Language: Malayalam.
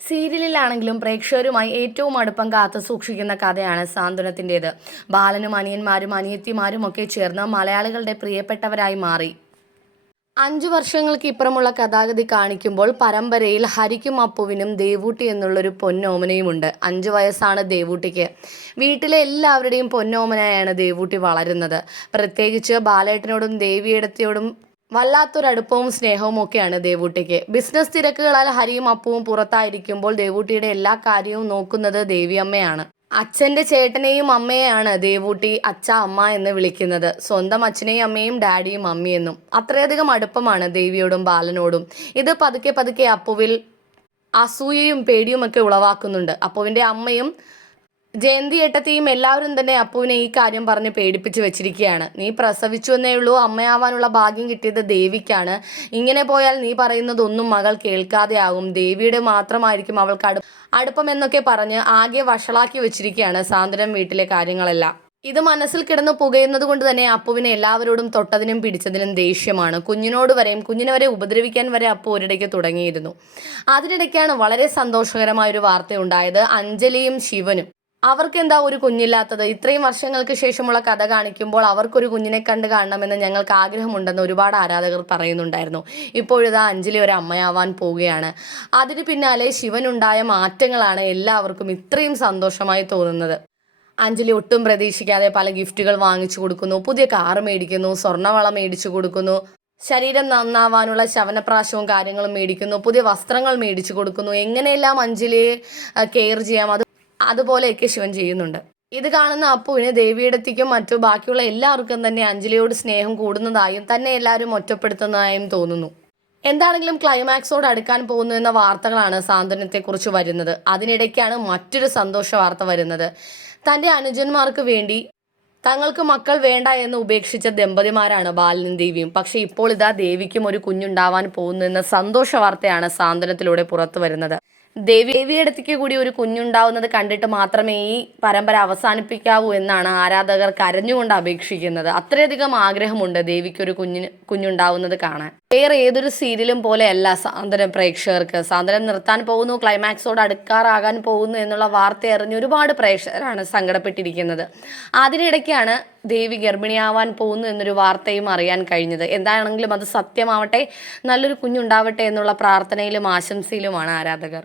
സീരിയലിലാണെങ്കിലും പ്രേക്ഷകരുമായി ഏറ്റവും അടുപ്പം കാത്തു സൂക്ഷിക്കുന്ന കഥയാണ് സാന്ത്വനത്തിന്റെത്. ബാലനും അനിയന്മാരും അനിയത്തിമാരും ഒക്കെ ചേർന്ന് മലയാളികളുടെ പ്രിയപ്പെട്ടവരായി മാറി. അഞ്ചു വർഷങ്ങൾക്ക് ഇപ്പുറമുള്ള കഥാഗതി കാണിക്കുമ്പോൾ പരമ്പരയിൽ ഹരിക്കും അപ്പുവിനും ദേവൂട്ടി എന്നുള്ളൊരു പൊന്നോമനയുമുണ്ട്. അഞ്ചു വയസ്സാണ് ദേവൂട്ടിക്ക്. വീട്ടിലെ എല്ലാവരുടെയും പൊന്നോമനയാണ് ദേവൂട്ടി വളരുന്നത്. പ്രത്യേകിച്ച് ബാലേട്ടനോടും ദേവിയിടത്തിയോടും വല്ലാത്തൊരടുപ്പവും സ്നേഹവും ഒക്കെയാണ് ദേവൂട്ടിക്ക്. ബിസിനസ് തിരക്കുകളാൽ ഹരിയും അപ്പുവും പുറത്തായിരിക്കുമ്പോൾ ദേവൂട്ടിയുടെ എല്ലാ കാര്യവും നോക്കുന്നത് ദേവിയമ്മയാണ്. അച്ഛന്റെ ചേട്ടനെയും അമ്മയെയാണ് ദേവൂട്ടി അച്ഛ അമ്മ എന്ന് വിളിക്കുന്നത്. സ്വന്തം അച്ഛനെയും അമ്മയും ഡാഡിയും അമ്മയെന്നും അത്രയധികം അടുപ്പമാണ് ദേവിയോടും ബാലനോടും. ഇത് പതുക്കെ പതുക്കെ അപ്പുവിൽ അസൂയയും പേടിയും ഒക്കെ ഉളവാക്കുന്നുണ്ട്. അപ്പുവിന്റെ അമ്മയും ജയന്തി ഏട്ടത്തെയും എല്ലാവരും തന്നെ അപ്പുവിനെ ഈ കാര്യം പറഞ്ഞ് പേടിപ്പിച്ച് വെച്ചിരിക്കുകയാണ്. നീ പ്രസവിച്ചു എന്നേ ഉള്ളൂ അമ്മയാവാനുള്ള ഭാഗ്യം കിട്ടിയത് ദേവിക്കാണ്. ഇങ്ങനെ പോയാൽ നീ പറയുന്നതൊന്നും മകൾ കേൾക്കാതെ ആകും. ദേവിയുടെ മാത്രമായിരിക്കും അവൾക്ക് അടു അടുപ്പം എന്നൊക്കെ പറഞ്ഞ് ആകെ വഷളാക്കി വെച്ചിരിക്കുകയാണ് സാന്ദ്രം വീട്ടിലെ കാര്യങ്ങളെല്ലാം. ഇത് മനസ്സിൽ കിടന്ന് പുകയുന്നത് കൊണ്ട് തന്നെ അപ്പുവിനെ എല്ലാവരോടും തൊട്ടതിനും പിടിച്ചതിനും ദേഷ്യമാണ്. കുഞ്ഞിനോട് വരെയും കുഞ്ഞിനെ വരെ ഉപദ്രവിക്കാൻ വരെ അപ്പു ഒരിടയ്ക്ക് തുടങ്ങിയിരുന്നു. അതിനിടയ്ക്കാണ് വളരെ സന്തോഷകരമായ ഒരു വാർത്ത ഉണ്ടായത് അഞ്ജലിയും ശിവനും. അവർക്ക് എന്താ ഒരു കുഞ്ഞില്ലാത്തത്? ഇത്രയും വർഷങ്ങൾക്ക് ശേഷമുള്ള കഥ കാണിക്കുമ്പോൾ അവർക്കൊരു കുഞ്ഞിനെ കണ്ട് കാണണമെന്ന് ഞങ്ങൾക്ക് ആഗ്രഹമുണ്ടെന്ന് ഒരുപാട് ആരാധകർ പറയുന്നുണ്ടായിരുന്നു. ഇപ്പോഴിതാ അഞ്ജലി ഒരു അമ്മയാവാൻ പോവുകയാണ്. അതിന് പിന്നാലെ ശിവനുണ്ടായ മാറ്റങ്ങളാണ് എല്ലാവർക്കും ഇത്രയും സന്തോഷമായി തോന്നുന്നത്. അഞ്ജലി ഒട്ടും പ്രതീക്ഷിക്കാതെ പല ഗിഫ്റ്റുകൾ വാങ്ങിച്ചു കൊടുക്കുന്നു. പുതിയ കാറ് മേടിക്കുന്നു സ്വർണവള മേടിച്ചു കൊടുക്കുന്നു. ശരീരം നന്നാവാനുള്ള ശവനപ്രാശവും കാര്യങ്ങളും മേടിക്കുന്നു. പുതിയ വസ്ത്രങ്ങൾ മേടിച്ചു കൊടുക്കുന്നു. എങ്ങനെയെല്ലാം അഞ്ജലിയെ കെയർ ചെയ്യാം? അത് അതുപോലെയൊക്കെ ശിവൻ ചെയ്യുന്നുണ്ട്. ഇത് കാണുന്ന അപ്പുവിന് ദേവിയിടത്തേക്കും മറ്റു ബാക്കിയുള്ള എല്ലാവർക്കും തന്നെ അഞ്ജലിയോട് സ്നേഹം കൂടുന്നതായും തന്നെ എല്ലാവരും ഒറ്റപ്പെടുത്തുന്നതായും തോന്നുന്നു. എന്താണെങ്കിലും ക്ലൈമാക്സോട് അടുക്കാൻ പോകുന്നു എന്ന വാർത്തകളാണ് സാന്ത്വനത്തെക്കുറിച്ച് വരുന്നത്. അതിനിടയ്ക്കാണ് മറ്റൊരു സന്തോഷ വാർത്ത വരുന്നത്. തന്റെ അനുജന്മാർക്ക് വേണ്ടി തങ്ങൾക്ക് മക്കൾ വേണ്ട എന്ന് ഉപേക്ഷിച്ച ദമ്പതിമാരാണ് ബാലനും ദേവിയും പക്ഷെ ഇപ്പോൾ ഇതാ ദേവിക്കും ഒരു കുഞ്ഞുണ്ടാവാൻ പോകുന്നു എന്ന സന്തോഷ വാർത്തയാണ് സാന്ത്വനത്തിലൂടെ പുറത്തു വരുന്നത്. ദേവി ദേവിയടുത്തേക്ക് കൂടി ഒരു കുഞ്ഞുണ്ടാവുന്നത് കണ്ടിട്ട് മാത്രമേ ഈ പരമ്പര അവസാനിപ്പിക്കാവൂ എന്നാണ് ആരാധകർ കരഞ്ഞുകൊണ്ട് അപേക്ഷിക്കുന്നത്. അത്രയധികം ആഗ്രഹമുണ്ട് ദേവിക്ക് ഒരു കുഞ്ഞിന് കുഞ്ഞുണ്ടാവുന്നത് കാണാൻ. വേറെ ഏതൊരു സീരിയലും പോലെ അല്ല സാന്ത്വനം പ്രേക്ഷകർക്ക്. സാന്ത്വനം നിർത്താൻ പോകുന്നു ക്ലൈമാക്സോട് അടുക്കാറാകാൻ പോകുന്നു എന്നുള്ള വാർത്ത അറിഞ്ഞ് ഒരുപാട് പ്രേക്ഷകരാണ് സങ്കടപ്പെട്ടിരിക്കുന്നത്. അതിനിടയ്ക്കാണ് ദേവി ഗർഭിണിയാവാൻ പോകുന്നു എന്നൊരു വാർത്തയും അറിയാൻ കഴിഞ്ഞത്? എന്താണെങ്കിലും അത് സത്യമാവട്ടെ നല്ലൊരു കുഞ്ഞുണ്ടാവട്ടെ എന്നുള്ള പ്രാർത്ഥനയിലും ആശംസയിലുമാണ് ആരാധകർ.